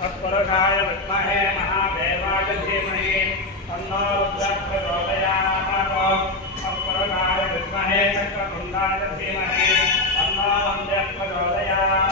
तत्पुरुषाय विद्महे महादेवाय धीमहि तन्नो रुद्रः प्रचोदयात्। तत्पुरुषाय विद्महे चक्रतुण्डाय धीमहि तन्नो अन्यः प्रचोदयात्।